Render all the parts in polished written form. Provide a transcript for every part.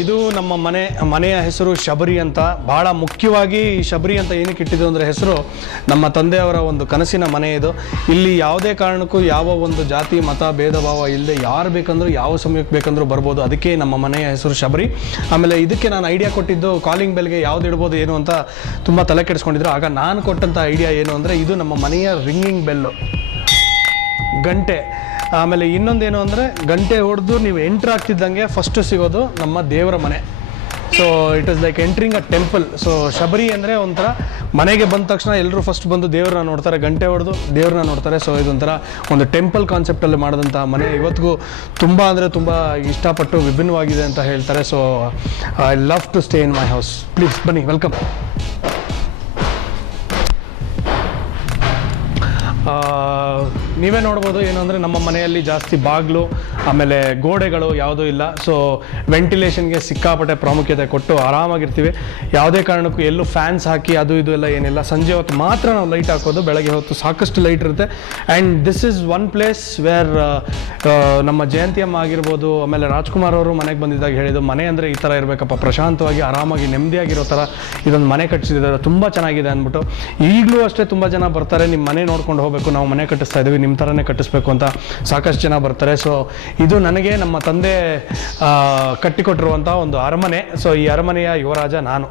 ಇದು ನಮ್ಮ ಮನೆಯ ಹೆಸರು ಶಬರಿ ಅಂತ. ಭಾಳ ಮುಖ್ಯವಾಗಿ ಶಬರಿ ಅಂತ ಏನಕ್ಕೆ ಇಟ್ಟಿದ್ದು ಅಂದರೆ ಹೆಸರು ನಮ್ಮ ತಂದೆಯವರ ಒಂದು ಕನಸಿನ ಮನೆ ಇದು. ಇಲ್ಲಿ ಯಾವುದೇ ಕಾರಣಕ್ಕೂ ಯಾವ ಒಂದು ಜಾತಿ ಮತ ಭೇದ ಭಾವ ಇಲ್ಲದೆ ಯಾರು ಬೇಕಂದ್ರೂ ಯಾವ ಸಮಯಕ್ಕೆ ಬೇಕಂದ್ರೂ ಬರ್ಬೋದು. ಅದಕ್ಕೆ ನಮ್ಮ ಮನೆಯ ಹೆಸರು ಶಬರಿ. ಆಮೇಲೆ ಇದಕ್ಕೆ ನಾನು ಐಡಿಯಾ ಕೊಟ್ಟಿದ್ದು ಕಾಲಿಂಗ್ ಬೆಲ್ಗೆ ಯಾವ್ದು ಇಡ್ಬೋದು ಏನು ಅಂತ ತುಂಬ ತಲೆ ಕೆಡಿಸ್ಕೊಂಡಿದ್ರು. ಆಗ ನಾನು ಕೊಟ್ಟಂಥ ಐಡಿಯಾ ಏನು ಅಂದರೆ ಇದು ನಮ್ಮ ಮನೆಯ ರಿಂಗಿಂಗ್ ಬೆಲ್ಲು, ಗಂಟೆ. ಆಮೇಲೆ ಇನ್ನೊಂದೇನು ಅಂದರೆ ಗಂಟೆ ಹೊಡೆದು ನೀವು ಎಂಟ್ರ್ ಆಗ್ತಿದ್ದಂಗೆ ಫಸ್ಟು ಸಿಗೋದು ನಮ್ಮ ದೇವರ ಮನೆ. So it is like entering a temple. So Shabari ಅಂದರೆ ಒಂಥರ ಮನೆಗೆ ಬಂದ ತಕ್ಷಣ ಎಲ್ಲರೂ ಫಸ್ಟ್ ಬಂದು ದೇವ್ರನ್ನ ನೋಡ್ತಾರೆ, ಗಂಟೆ ಹೊಡೆದು ದೇವ್ರನ್ನ ನೋಡ್ತಾರೆ. ಸೊ ಇದೊಂಥರ ಒಂದು ಟೆಂಪಲ್ ಕಾನ್ಸೆಪ್ಟಲ್ಲಿ ಮಾಡಿದಂಥ ಮನೆ. ಇವತ್ತಿಗೂ ತುಂಬ ಅಂದರೆ ತುಂಬ ಇಷ್ಟಪಟ್ಟು ವಿಭಿನ್ನವಾಗಿದೆ ಅಂತ ಹೇಳ್ತಾರೆ. So I love to stay in my house. Please ಬನ್ನಿ, ವೆಲ್ಕಮ್. ನೀವೇ ನೋಡ್ಬೋದು ಏನು ಅಂದರೆ ನಮ್ಮ ಮನೆಯಲ್ಲಿ ಜಾಸ್ತಿ ಬಾಗಿಲು ಆಮೇಲೆ ಗೋಡೆಗಳು ಯಾವುದೂ ಇಲ್ಲ. ಸೊ ವೆಂಟಿಲೇಷನ್ಗೆ ಸಿಕ್ಕಾಪಟ್ಟೆ ಪ್ರಾಮುಖ್ಯತೆ ಕೊಟ್ಟು ಆರಾಮಾಗಿರ್ತೀವಿ. ಯಾವುದೇ ಕಾರಣಕ್ಕೂ ಎಲ್ಲೂ ಫ್ಯಾನ್ಸ್ ಹಾಕಿ ಅದು ಇದು ಎಲ್ಲ ಏನಿಲ್ಲ. ಸಂಜೆ ಹೊತ್ತು ಮಾತ್ರ ನಾವು ಲೈಟ್ ಹಾಕೋದು, ಬೆಳಗ್ಗೆ ಹೊತ್ತು ಸಾಕಷ್ಟು ಲೈಟ್ ಇರುತ್ತೆ. And this is one place where ನಮ್ಮ ಜಯಂತಿಯಮ್ಮ ಆಗಿರ್ಬೋದು, ಆಮೇಲೆ ರಾಜ್ಕುಮಾರ್ ಅವರು ಮನೆಗೆ ಬಂದಿದ್ದಾಗ ಹೇಳಿದ್ದು, ಮನೆ ಅಂದರೆ ಈ ಥರ ಇರಬೇಕಪ್ಪ, ಪ್ರಶಾಂತವಾಗಿ ಆರಾಮಾಗಿ ನೆಮ್ಮದಿಯಾಗಿರೋ ಥರ ಇದೊಂದು ಮನೆ ಕಟ್ಟಿಸಿದ್ದಾರೆ, ತುಂಬ ಚೆನ್ನಾಗಿದೆ ಅಂದ್ಬಿಟ್ಟು. ಈಗಲೂ ಅಷ್ಟೇ ತುಂಬ ಜನ ಬರ್ತಾರೆ, ನಿಮ್ಮ ಮನೆ ನೋಡ್ಕೊಂಡು ಹೋಗಬೇಕು, ನಾವು ಮನೆ ಕಟ್ಟಿಸ್ತಾ ಇದ್ದೀವಿ, ನಿಮ್ಮ ಥರನೇ ಕಟ್ಟಿಸ್ಬೇಕು ಅಂತ ಸಾಕಷ್ಟು ಜನ ಬರ್ತಾರೆ. ಸೊ ಇದು ನನಗೆ ನಮ್ಮ ತಂದೆ ಕಟ್ಟಿಕೊಟ್ಟಿರುವಂಥ ಒಂದು ಅರಮನೆ. ಸೊ ಈ ಅರಮನೆಯ ಯುವರಾಜ ನಾನು.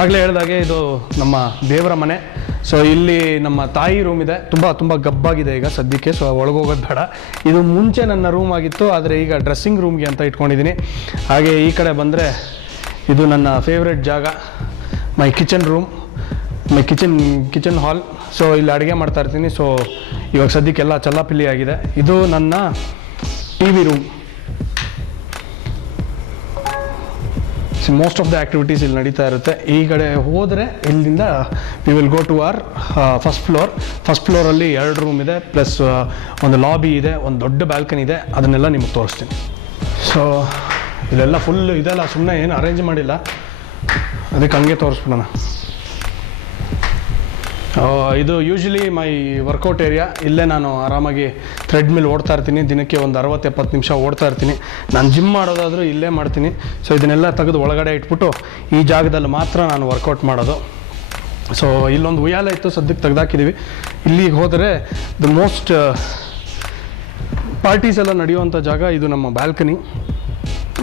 ಆಗಲೇ ಹೇಳಿದಾಗೆ ಇದು ನಮ್ಮ ದೇವರ ಮನೆ. ಸೊ ಇಲ್ಲಿ ನಮ್ಮ ತಾಯಿ ರೂಮ್ ಇದೆ, ತುಂಬ ಗಬ್ಬಾಗಿದೆ ಈಗ ಸದ್ಯಕ್ಕೆ. ಸೊ ಒಳಗೋಗೋದು ಬೇಡ. ಇದು ಮುಂಚೆ ನನ್ನ ರೂಮ್ ಆಗಿತ್ತು, ಆದರೆ ಈಗ ಡ್ರೆಸ್ಸಿಂಗ್ ರೂಮ್ಗೆ ಅಂತ ಇಟ್ಕೊಂಡಿದ್ದೀನಿ. ಹಾಗೆ ಈ ಕಡೆ ಬಂದರೆ ಇದು ನನ್ನ ಫೇವ್ರೆಟ್ ಜಾಗ, ಮೈ ಕಿಚನ್ ರೂಮ್, ಮೈ ಕಿಚನ್ ಹಾಲ್. ಸೊ ಇಲ್ಲಿ ಅಡುಗೆ ಮಾಡ್ತಾ ಇರ್ತೀನಿ. ಸೊ ಇವಾಗ ಸದ್ಯಕ್ಕೆಲ್ಲ ಚಲ್ಲಾಪಿಲ್ಲಿ ಆಗಿದೆ. ಇದು ನನ್ನ T V room. Most of the activities ಇಲ್ಲಿ ನಡೀತಾ ಇರುತ್ತೆ. ಈ ಕಡೆ ಹೋದರೆ ಇಲ್ಲಿಂದ we will go to our first floor. First ಫ್ಲೋರಲ್ಲಿ 2 ರೂಮ್ ಇದೆ, ಪ್ಲಸ್ ಒಂದು ಲಾಬಿ ಇದೆ, ಒಂದು ದೊಡ್ಡ ಬ್ಯಾಲ್ಕನಿ ಇದೆ. ಅದನ್ನೆಲ್ಲ ನಿಮಗೆ ತೋರಿಸ್ತೀನಿ. ಸೊ ಇಲ್ಲೆಲ್ಲ ಫುಲ್ ಇದೆಲ್ಲ ಸುಮ್ಮನೆ ಏನು ಅರೇಂಜ್ ಮಾಡಿಲ್ಲ, ಅದಕ್ಕೆ ಹಂಗೆ ತೋರಿಸ್ಬಿಡೋಣ. ಇದು ಯೂಶ್ವಲಿ ಮೈ ವರ್ಕೌಟ್ ಏರಿಯಾ. ಇಲ್ಲೇ ನಾನು ಆರಾಮಾಗಿ ಥ್ರೆಡ್ಮಿಲ್ ಓಡ್ತಾ ಇರ್ತೀನಿ. ದಿನಕ್ಕೆ ಒಂದು 60-70 ನಿಮಿಷ ಓಡ್ತಾ ಇರ್ತೀನಿ. ನಾನು ಜಿಮ್ ಮಾಡೋದಾದರೂ ಇಲ್ಲೇ ಮಾಡ್ತೀನಿ. ಸೊ ಇದನ್ನೆಲ್ಲ ತೆಗೆದು ಒಳಗಡೆ ಇಟ್ಬಿಟ್ಟು ಈ ಜಾಗದಲ್ಲಿ ಮಾತ್ರ ನಾನು ವರ್ಕೌಟ್ ಮಾಡೋದು. ಸೊ ಇಲ್ಲೊಂದು ಉಯ್ಯಾಲೆ ಇತ್ತು, ಸದ್ಯಕ್ಕೆ ತೆಗೆದಾಕಿದ್ದೀವಿ. ಇಲ್ಲಿಗೆ ಹೋದರೆ ದ ಮೋಸ್ಟ್ ಪಾರ್ಟೀಸ್ ಎಲ್ಲ ನಡೆಯುವಂಥ ಜಾಗ ಇದು ನಮ್ಮ ಬ್ಯಾಲ್ಕನಿ.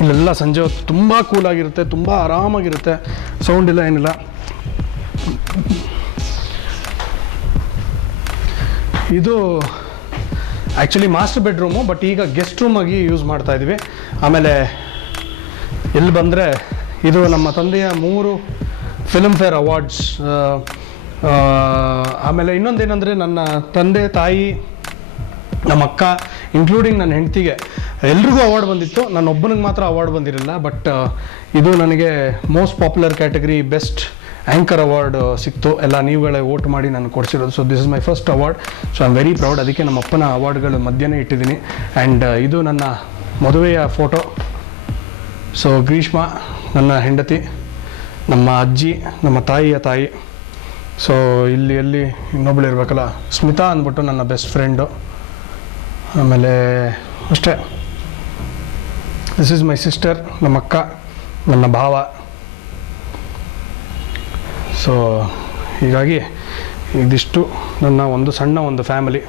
ಇಲ್ಲೆಲ್ಲ ಸಂಜೆ ಹೊತ್ತು ತುಂಬ ಕೂಲಾಗಿರುತ್ತೆ, ತುಂಬ ಆರಾಮಾಗಿರುತ್ತೆ, ಸೌಂಡ್ ಇಲ್ಲ ಏನಿಲ್ಲ. ಇದು ಆ್ಯಕ್ಚುಲಿ ಮಾಸ್ಟರ್ ಬೆಡ್ರೂಮು, ಬಟ್ ಈಗ ಗೆಸ್ಟ್ ರೂಮಾಗಿ ಯೂಸ್ ಮಾಡ್ತಾ ಇದ್ದೀವಿ. ಆಮೇಲೆ ಇಲ್ಲಿ ಬಂದರೆ ಇದು ನಮ್ಮ ತಂದೆಯ 3 ಫಿಲ್ಮ್ಫೇರ್ ಅವಾರ್ಡ್ಸ್. ಆಮೇಲೆ ಇನ್ನೊಂದೇನೆಂದರೆ ನನ್ನ ತಂದೆ ತಾಯಿ, ನಮ್ಮ ಅಕ್ಕ, ಇನ್ಕ್ಲೂಡಿಂಗ್ ನನ್ನ ಹೆಂಡತಿಗೆ ಎಲ್ರಿಗೂ ಅವಾರ್ಡ್ ಬಂದಿತ್ತು. ನನ್ನ ಒಬ್ಬನಿಗೆ ಮಾತ್ರ ಅವಾರ್ಡ್ ಬಂದಿರಲಿಲ್ಲ. ಬಟ್ ಇದು ನನಗೆ most popular category best anchor award ಸಿಕ್ತು. ಎಲ್ಲ ನೀವುಗಳೇ ವೋಟ್ ಮಾಡಿ ನಾನು ಕೊಡಿಸಿರೋದು. So this is my first award. So I am very proud. ಅದಕ್ಕೆ ನಮ್ಮ ಅಪ್ಪನ ಅವಾರ್ಡ್ಗಳು ಮಧ್ಯನೇ ಇಟ್ಟಿದ್ದೀನಿ. ಆ್ಯಂಡ್ ಇದು ನನ್ನ ಮದುವೆಯ ಫೋಟೋ. ಸೊ ಗ್ರೀಷ್ಮ ನನ್ನ ಹೆಂಡತಿ, ನಮ್ಮ ಅಜ್ಜಿ, ನಮ್ಮ ತಾಯಿಯ ತಾಯಿ. ಸೊ ಇಲ್ಲಿ ಇನ್ನೊಬ್ಳು ಇರಬೇಕಲ್ಲ, ಸ್ಮಿತಾ ಅಂದ್ಬಿಟ್ಟು ನನ್ನ ಬೆಸ್ಟ್ ಫ್ರೆಂಡು. ಆಮೇಲೆ ಅಷ್ಟೇ, ದಿಸ್ ಈಸ್ ಮೈ ಸಿಸ್ಟರ್, ನಮ್ಮ ಅಕ್ಕ, ನನ್ನ ಭಾವ. ಸೊ ಹೀಗಾಗಿ ಇದಿಷ್ಟು ನನ್ನ ಒಂದು ಸಣ್ಣ ಒಂದು ಫ್ಯಾಮಿಲಿ.